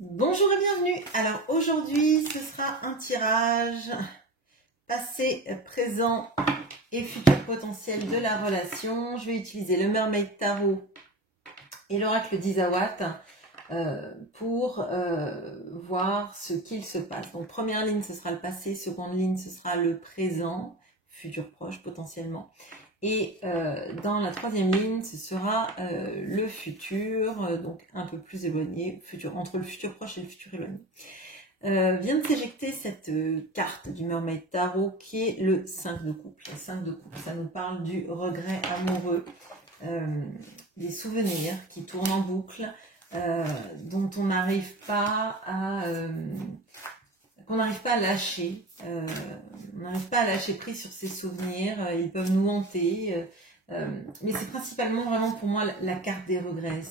Bonjour et bienvenue. Alors aujourd'hui ce sera un tirage passé, présent et futur potentiel de la relation. Je vais utiliser le Mermaid Tarot et l'oracle d'Isawat pour voir ce qu'il se passe. Donc première ligne ce sera le passé, seconde ligne ce sera le présent, futur proche potentiellement. Et dans la troisième ligne, ce sera le futur, donc un peu plus éloigné, entre le futur proche et le futur éloigné. Vient de s'éjecter cette carte du Mermaid Tarot qui est le 5 de coupe. Le 5 de coupe, ça nous parle du regret amoureux, des souvenirs qui tournent en boucle, dont on n'arrive pas à... qu'on n'arrive pas à lâcher, on n'arrive pas à lâcher prise sur ces souvenirs, ils peuvent nous hanter, mais c'est principalement vraiment pour moi la carte des regrets.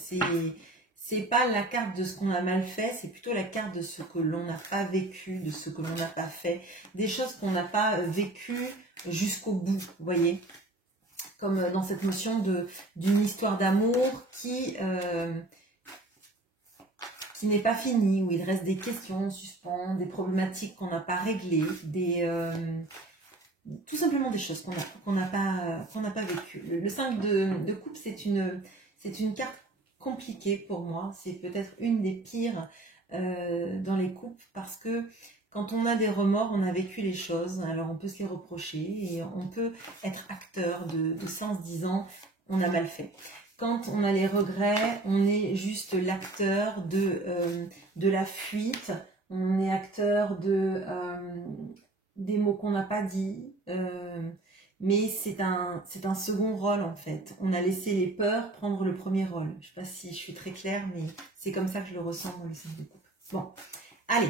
C'est pas la carte de ce qu'on a mal fait, c'est plutôt la carte de ce que l'on n'a pas vécu, de ce que l'on n'a pas fait, des choses qu'on n'a pas vécues jusqu'au bout, vous voyez, comme dans cette notion d'une histoire d'amour qui n'est pas fini, où il reste des questions en suspens, des problématiques qu'on n'a pas réglées, tout simplement des choses qu'on n'a pas vécues. Le 5 de coupe, c'est une carte compliquée pour moi, c'est peut-être une des pires dans les coupes, parce que quand on a des remords, on a vécu les choses, alors on peut se les reprocher, et on peut être acteur de ça en se disant « on a mal fait ». Quand on a les regrets, on est juste l'acteur de la fuite, on est acteur des mots qu'on n'a pas dit, mais c'est un second rôle en fait. On a laissé les peurs prendre le premier rôle. Je ne sais pas si je suis très claire, mais c'est comme ça que je le ressens dans le 5 de coupe. Bon, allez,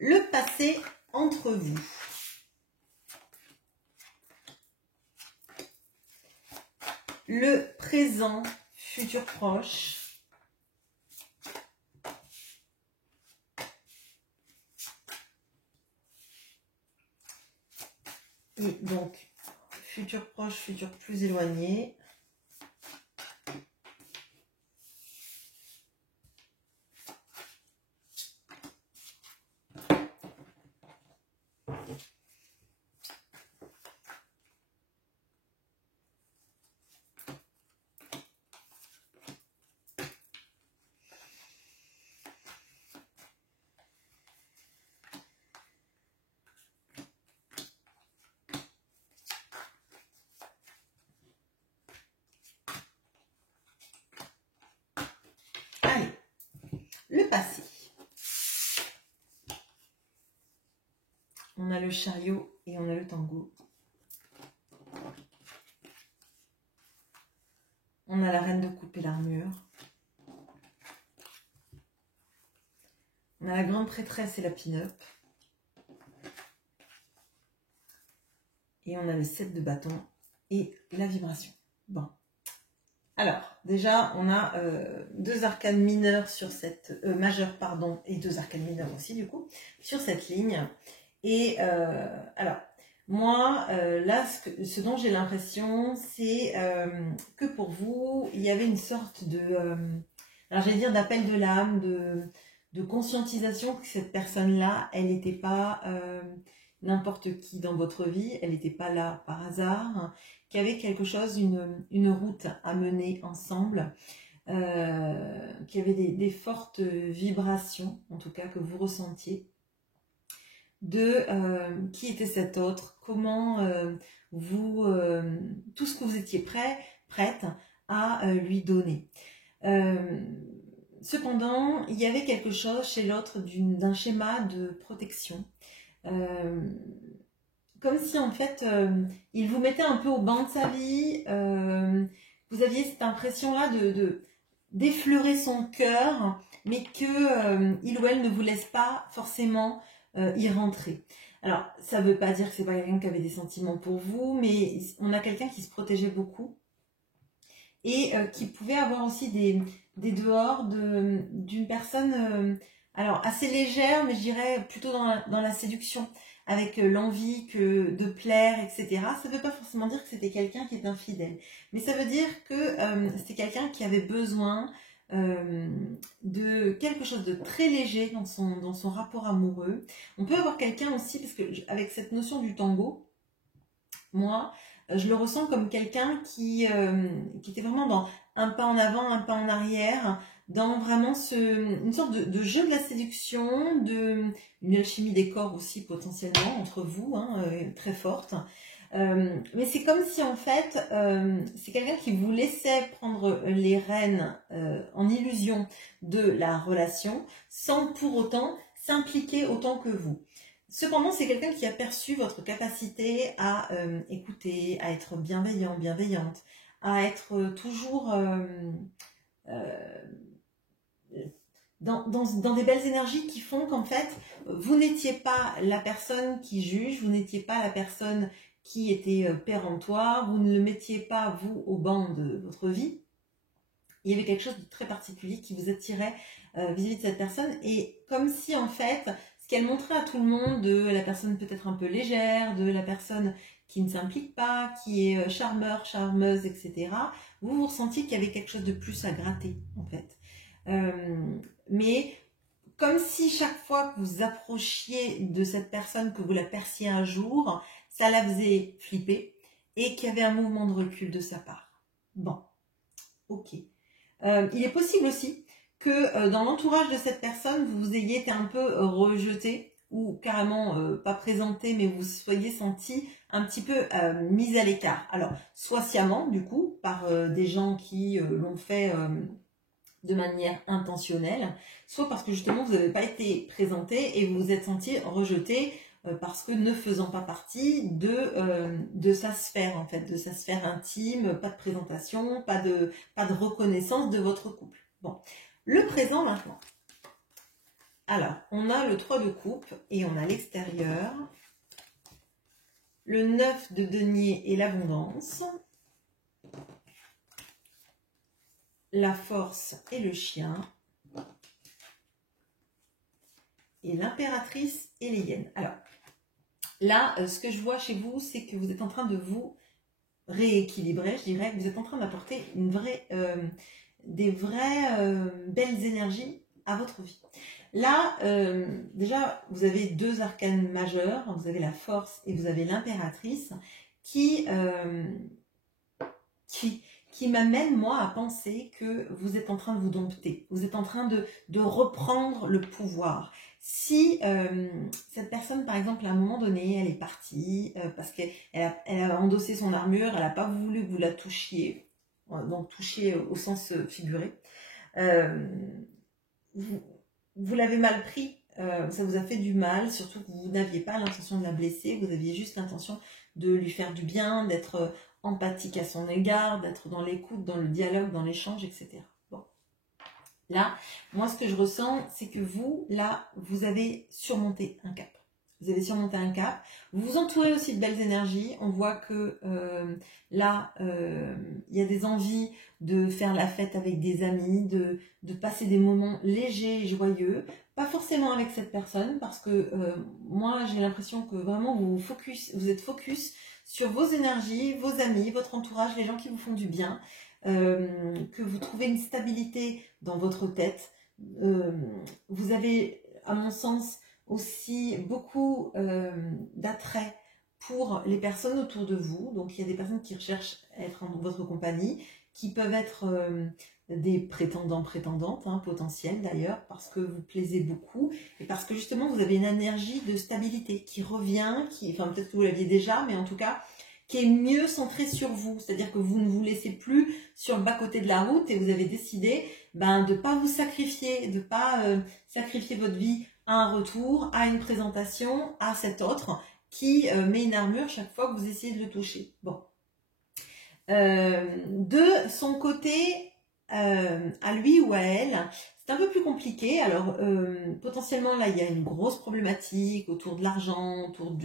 le passé entre vous. Le présent, futur proche. Et donc, futur proche, futur plus éloigné. Le passé. On a le chariot et on a le tango. On a la reine de coupe et l'armure. On a la grande prêtresse et la pin-up. Et on a le 7 de bâton et la vibration. Bon. Alors, déjà, on a deux arcanes mineurs sur cette... majeures, pardon, et deux arcanes mineurs aussi, du coup, sur cette ligne. Et alors, moi, là, ce dont j'ai l'impression, c'est que pour vous, il y avait une sorte de... alors, j'allais dire d'appel de l'âme, de conscientisation que cette personne-là, elle n'était pas n'importe qui dans votre vie, elle n'était pas là par hasard, qu'il y avait quelque chose, une route à mener ensemble, qu'il y avait des fortes vibrations, en tout cas que vous ressentiez, de qui était cet autre, comment tout ce que vous étiez prête à lui donner. Cependant, il y avait quelque chose chez l'autre d'un schéma de protection. Comme si en fait il vous mettait un peu au banc de sa vie, vous aviez cette impression là d'effleurer son cœur, mais que il ou elle ne vous laisse pas forcément y rentrer. Alors ça veut pas dire que c'est pas quelqu'un qui avait des sentiments pour vous, mais on a quelqu'un qui se protégeait beaucoup et qui pouvait avoir aussi des dehors d'une personne alors assez légère, mais je dirais plutôt dans la séduction, avec l'envie de plaire, etc. Ça ne veut pas forcément dire que c'était quelqu'un qui est infidèle, mais ça veut dire que c'était quelqu'un qui avait besoin de quelque chose de très léger dans son rapport amoureux. On peut avoir quelqu'un aussi, parce que avec cette notion du tango, moi, je le ressens comme quelqu'un qui était vraiment dans un pas en avant, un pas en arrière, dans vraiment une sorte de jeu de la séduction, une alchimie des corps aussi potentiellement entre vous, hein, très forte. Mais c'est comme si en fait, c'est quelqu'un qui vous laissait prendre les rênes en illusion de la relation, sans pour autant s'impliquer autant que vous. Cependant, c'est quelqu'un qui a perçu votre capacité à écouter, à être bienveillant, bienveillante, à être toujours dans des belles énergies qui font qu'en fait, vous n'étiez pas la personne qui juge, vous n'étiez pas la personne qui était péremptoire, vous ne le mettiez pas, vous, au banc de votre vie. Il y avait quelque chose de très particulier qui vous attirait vis-à-vis de cette personne, et comme si en fait, ce qu'elle montrait à tout le monde, de la personne peut-être un peu légère, de la personne qui ne s'implique pas, qui est charmeur, charmeuse, etc., vous ressentiez qu'il y avait quelque chose de plus à gratter, en fait. Mais comme si chaque fois que vous approchiez de cette personne, que vous la perciez un jour, ça la faisait flipper et qu'il y avait un mouvement de recul de sa part. Bon, ok. Il est possible aussi que dans l'entourage de cette personne, vous ayez été un peu rejeté ou carrément pas présenté, mais vous soyez senti un petit peu mis à l'écart. Alors, soit sciemment, du coup, par des gens qui l'ont fait de manière intentionnelle, soit parce que justement vous n'avez pas été présenté et vous vous êtes senti rejeté parce que ne faisant pas partie de sa sphère, en fait, de sa sphère intime, pas de présentation, pas de reconnaissance de votre couple. Bon, le présent maintenant. Alors, on a le 3 de coupe et on a l'extérieur, le 9 de denier et l'abondance, la force et le chien, et l'impératrice et les hyènes. Alors, là, ce que je vois chez vous, c'est que vous êtes en train de vous rééquilibrer, je dirais. Vous êtes en train d'apporter des vraies belles énergies à votre vie. Là, déjà, vous avez deux arcanes majeurs. Vous avez la force et vous avez l'impératrice qui m'amène, moi, à penser que vous êtes en train de vous dompter. Vous êtes en train de reprendre le pouvoir. Si cette personne, par exemple, à un moment donné, elle est partie parce qu'elle a endossé son armure, elle n'a pas voulu que vous la touchiez, donc toucher au sens figuré, vous l'avez mal pris, ça vous a fait du mal, surtout que vous n'aviez pas l'intention de la blesser, vous aviez juste l'intention de lui faire du bien, d'être empathique à son égard, d'être dans l'écoute, dans le dialogue, dans l'échange, etc. Bon. Là, moi, ce que je ressens, c'est que vous, là, vous avez surmonté un cap. Vous avez surmonté un cap. Vous vous entourez aussi de belles énergies. On voit que là, il y a des envies de faire la fête avec des amis, de passer des moments légers et joyeux. Pas forcément avec cette personne, parce que moi, j'ai l'impression que vraiment, vous êtes focus sur vos énergies, vos amis, votre entourage, les gens qui vous font du bien. Que vous trouvez une stabilité dans votre tête. Vous avez, à mon sens, aussi beaucoup d'attrait pour les personnes autour de vous. Donc, il y a des personnes qui recherchent à être en votre compagnie, qui peuvent être des prétendantes, hein, potentiels d'ailleurs, parce que vous plaisez beaucoup et parce que justement, vous avez une énergie de stabilité qui revient, enfin peut-être que vous l'aviez déjà, mais en tout cas, qui est mieux centré sur vous, c'est-à-dire que vous ne vous laissez plus sur le bas-côté de la route et vous avez décidé de ne pas vous sacrifier, de ne pas sacrifier votre vie à un retour, à une présentation, à cet autre qui met une armure chaque fois que vous essayez de le toucher. Bon. De son côté, à lui ou à elle, c'est un peu plus compliqué. Alors, potentiellement, là, il y a une grosse problématique autour de l'argent, autour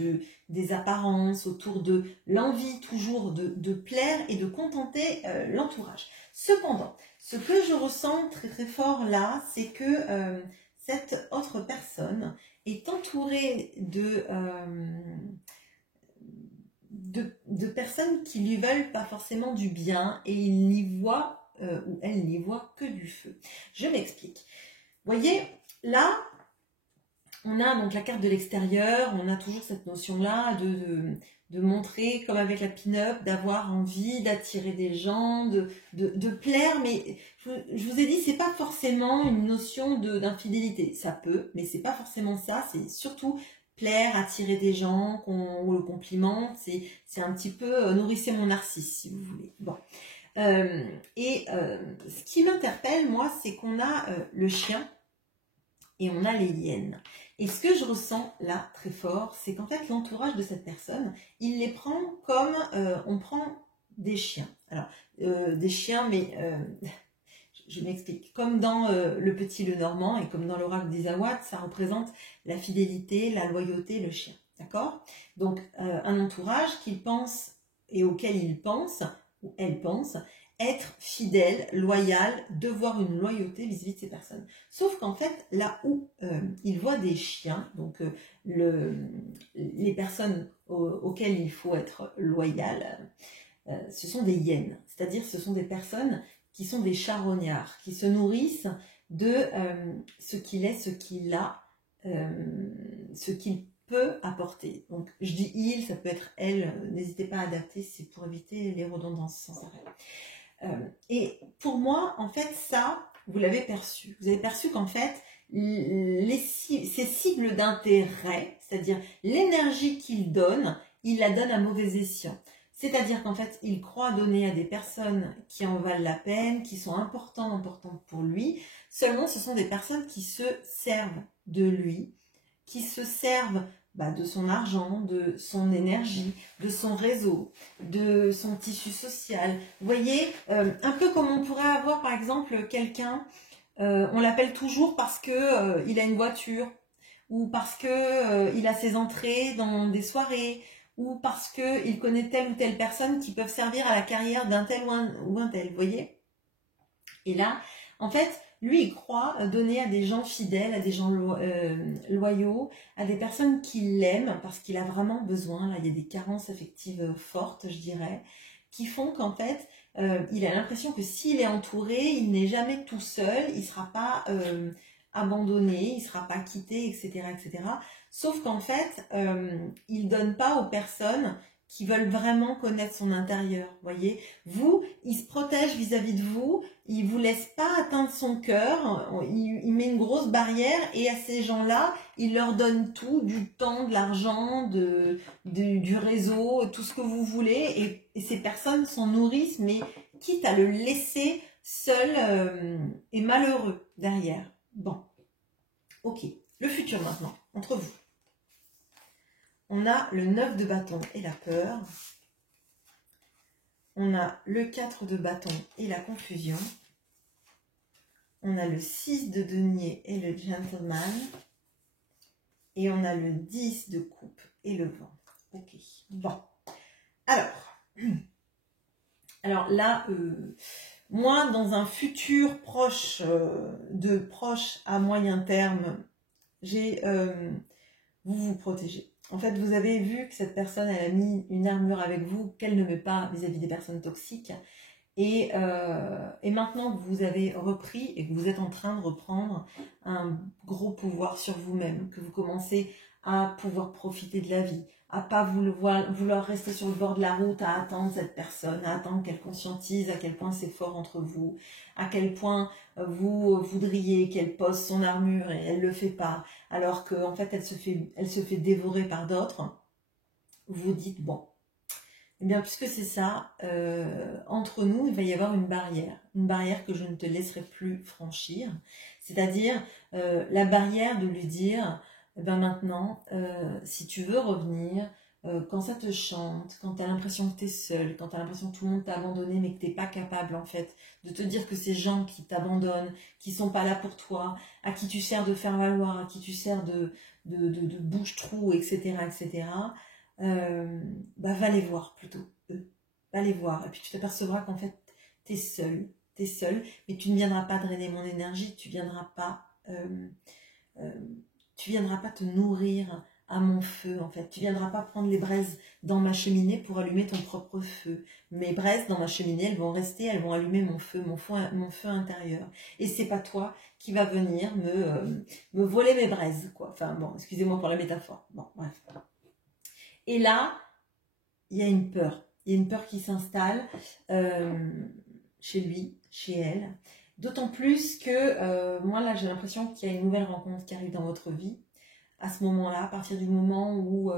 des apparences, autour de l'envie toujours de plaire et de contenter l'entourage. Cependant, ce que je ressens très très fort là, c'est que cette autre personne est entourée de personnes qui lui veulent pas forcément du bien et il y voit ou elle n'y voit que du feu. Je m'explique. Vous voyez, là, on a donc la carte de l'extérieur, on a toujours cette notion-là de montrer, comme avec la pin-up, d'avoir envie d'attirer des gens, de plaire, mais je vous ai dit, c'est pas forcément une notion d'infidélité. Ça peut, mais c'est pas forcément ça, c'est surtout plaire, attirer des gens, qu'on le complimente, c'est un petit peu nourrissez mon narcisse, si vous voulez. Bon. Ce qui m'interpelle, moi, c'est qu'on a le chien et on a les hyènes. Et ce que je ressens là, très fort, c'est qu'en fait, l'entourage de cette personne, il les prend comme on prend des chiens. Alors, des chiens, mais je m'explique. Comme dans Le Petit Le Normand et comme dans l'oracle d'Isawat, ça représente la fidélité, la loyauté, le chien. D'accord? Donc, un entourage qu'il pense et auquel il pense, ou elle pense, être fidèle, loyal, devoir une loyauté vis-à-vis de ces personnes. Sauf qu'en fait, là où il voit des chiens, donc les personnes auxquelles il faut être loyal, ce sont des hyènes. C'est-à-dire ce sont des personnes qui sont des charognards, qui se nourrissent de ce qu'il est, ce qu'il a, ce qu'il peut apporter. Donc je dis il, ça peut être elle, n'hésitez pas à adapter, c'est pour éviter les redondances sans arrêt. Et pour moi, en fait, ça, vous l'avez perçu. Vous avez perçu qu'en fait, ces cibles d'intérêt, c'est-à-dire l'énergie qu'il donne, il la donne à mauvais escient. C'est-à-dire qu'en fait, il croit donner à des personnes qui en valent la peine, qui sont importantes pour lui. Seulement, ce sont des personnes qui se servent de lui, qui se servent de son argent, de son énergie, de son réseau, de son tissu social. Vous voyez, un peu comme on pourrait avoir par exemple quelqu'un, on l'appelle toujours parce que il a une voiture, ou parce que il a ses entrées dans des soirées, ou parce que il connaît telle ou telle personne qui peuvent servir à la carrière d'un tel ou un tel, vous voyez. Et là, en fait, lui, il croit donner à des gens fidèles, à des gens loyaux, à des personnes qui l'aiment, parce qu'il a vraiment besoin. Là, il y a des carences affectives fortes, je dirais, qui font qu'en fait, il a l'impression que s'il est entouré, il n'est jamais tout seul, il ne sera pas abandonné, il ne sera pas quitté, etc., etc. Sauf qu'en fait, il ne donne pas aux personnes qui veulent vraiment connaître son intérieur, voyez. Vous, il se protège vis-à-vis de vous, il vous laisse pas atteindre son cœur, il met une grosse barrière et à ces gens-là, il leur donne tout, du temps, de l'argent, du réseau, tout ce que vous voulez et ces personnes s'en nourrissent, mais quitte à le laisser seul et malheureux derrière. Bon, ok, le futur maintenant, entre vous. On a le 9 de bâton et la peur. On a le 4 de bâton et la confusion. On a le 6 de denier et le gentleman. Et on a le 10 de coupe et le vent. Ok, bon. Alors là, moi, dans un futur proche, proche à moyen terme, vous vous protégez. En fait, vous avez vu que cette personne, elle a mis une armure avec vous qu'elle ne met pas vis-à-vis des personnes toxiques. Et maintenant que vous avez repris et que vous êtes en train de reprendre un gros pouvoir sur vous-même, que vous commencez à pouvoir profiter de la vie, à pas vouloir rester sur le bord de la route, à attendre cette personne, à attendre qu'elle conscientise à quel point c'est fort entre vous, à quel point vous voudriez qu'elle pose son armure et elle le fait pas, alors qu'en fait elle se fait dévorer par d'autres. Vous dites bon, eh bien puisque c'est ça, entre nous il va y avoir une barrière que je ne te laisserai plus franchir, c'est-à-dire la barrière de lui dire ben maintenant, si tu veux revenir, quand ça te chante, quand tu as l'impression que tu es seule, quand tu as l'impression que tout le monde t'a abandonné, mais que tu n'es pas capable en fait de te dire que ces gens qui t'abandonnent, qui sont pas là pour toi, à qui tu sers de faire valoir, à qui tu sers de bouche-trou, etc., etc., va les voir plutôt, eux. Va les voir. Et puis tu t'apercevras qu'en fait, tu es seul, mais tu ne viendras pas drainer mon énergie, tu viendras pas te nourrir à mon feu en fait. Tu viendras pas prendre les braises dans ma cheminée pour allumer ton propre feu. Mes braises dans ma cheminée, elles vont rester, elles vont allumer mon feu intérieur. Et c'est pas toi qui va venir me voler mes braises, quoi. Enfin bon, excusez-moi pour la métaphore. Bon, bref. Et là, il y a une peur. Il y a une peur qui s'installe chez lui, chez elle. D'autant plus que moi, là, j'ai l'impression qu'il y a une nouvelle rencontre qui arrive dans votre vie. À ce moment-là, à partir du moment où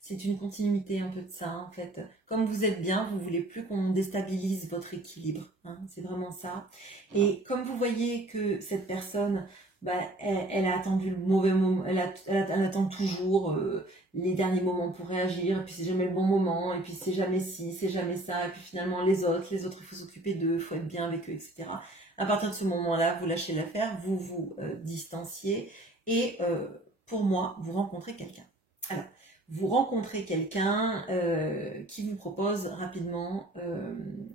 c'est une continuité un peu de ça, en fait. Comme vous êtes bien, vous voulez plus qu'on déstabilise votre équilibre. Hein, c'est vraiment ça. Et comme vous voyez que cette personne, bah, elle a attendu le mauvais moment, elle attend toujours les derniers moments pour réagir, et puis c'est jamais le bon moment, et puis c'est jamais ci, c'est jamais ça, et puis finalement les autres, il faut s'occuper d'eux, il faut être bien avec eux, etc. À partir de ce moment-là, vous lâchez l'affaire, vous vous distanciez, et pour moi, vous rencontrez quelqu'un. Alors, vous rencontrez quelqu'un qui vous propose rapidement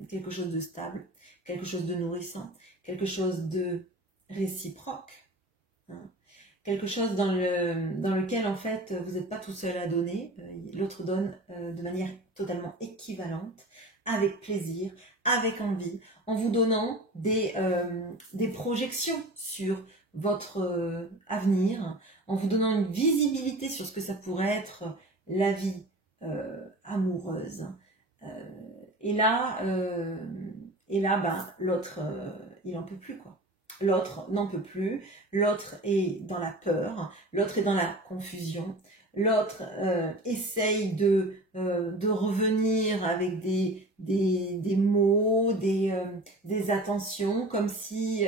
quelque chose de stable, quelque chose de nourrissant, quelque chose de réciproque, hein, quelque chose dans lequel en fait vous n'êtes pas tout seul à donner, l'autre donne de manière totalement équivalente, avec plaisir, avec envie, en vous donnant des projections sur votre avenir, en vous donnant une visibilité sur ce que ça pourrait être la vie amoureuse. Et là, ben, l'autre, il en peut plus, quoi. L'autre n'en peut plus, l'autre est dans la peur, l'autre est dans la confusion, l'autre essaye de revenir avec des mots, des attentions, comme si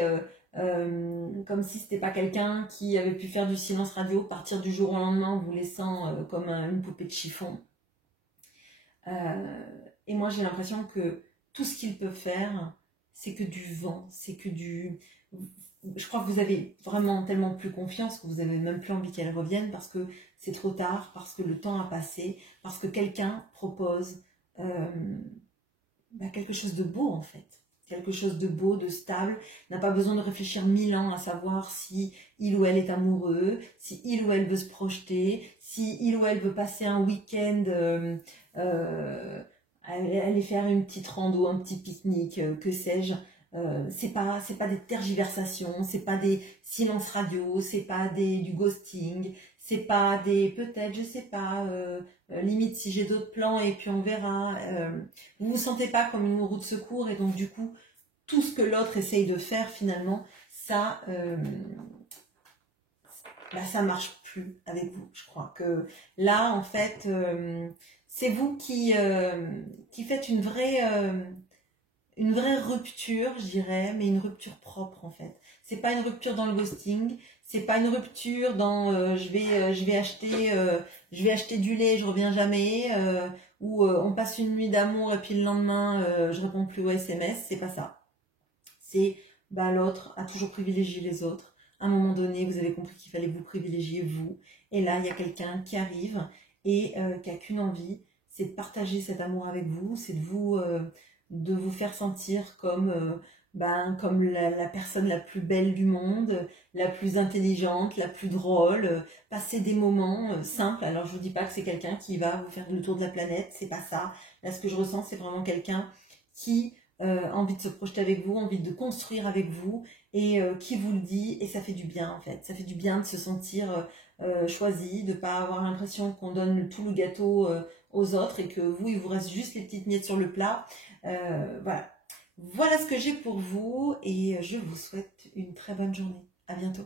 c'était pas quelqu'un qui avait pu faire du silence radio, partir du jour au lendemain en vous laissant comme une poupée de chiffon. Et moi j'ai l'impression que tout ce qu'il peut faire, c'est que du vent, c'est que du... Je crois que vous avez vraiment tellement plus confiance que vous avez même plus envie qu'elle revienne parce que c'est trop tard, parce que le temps a passé, parce que quelqu'un propose quelque chose de beau en fait. Quelque chose de beau, de stable, n'a pas besoin de réfléchir 1000 ans à savoir si il ou elle est amoureux, si il ou elle veut se projeter, si il ou elle veut passer un week-end, aller faire une petite rando, un petit pique-nique, que sais-je. C'est pas des tergiversations, c'est pas des silences radio, c'est pas du ghosting, c'est pas des peut-être, je sais pas, limite si j'ai d'autres plans et puis on verra. Vous vous sentez pas comme une roue de secours et donc du coup tout ce que l'autre essaye de faire finalement ça ça marche plus avec vous. Je crois que là en fait c'est vous qui faites une vraie rupture, je dirais, mais une rupture propre en fait. C'est pas une rupture dans le ghosting, c'est pas une rupture dans je vais acheter du lait, je reviens jamais, ou on passe une nuit d'amour et puis le lendemain je réponds plus aux SMS, c'est pas ça. C'est l'autre a toujours privilégié les autres. À un moment donné, vous avez compris qu'il fallait vous privilégier vous, et là il y a quelqu'un qui arrive et qui a qu'une envie, c'est de partager cet amour avec vous, c'est de vous faire sentir comme la personne la plus belle du monde, la plus intelligente, la plus drôle, passer des moments simples. Alors je vous dis pas que c'est quelqu'un qui va vous faire le tour de la planète, c'est pas ça. Là ce que je ressens c'est vraiment quelqu'un qui a envie de se projeter avec vous, envie de construire avec vous et qui vous le dit et ça fait du bien en fait. Ça fait du bien de se sentir choisi, de pas avoir l'impression qu'on donne tout le gâteau aux autres et que vous il vous reste juste les petites miettes sur le plat. Voilà ce que j'ai pour vous et je vous souhaite une très bonne journée. À bientôt.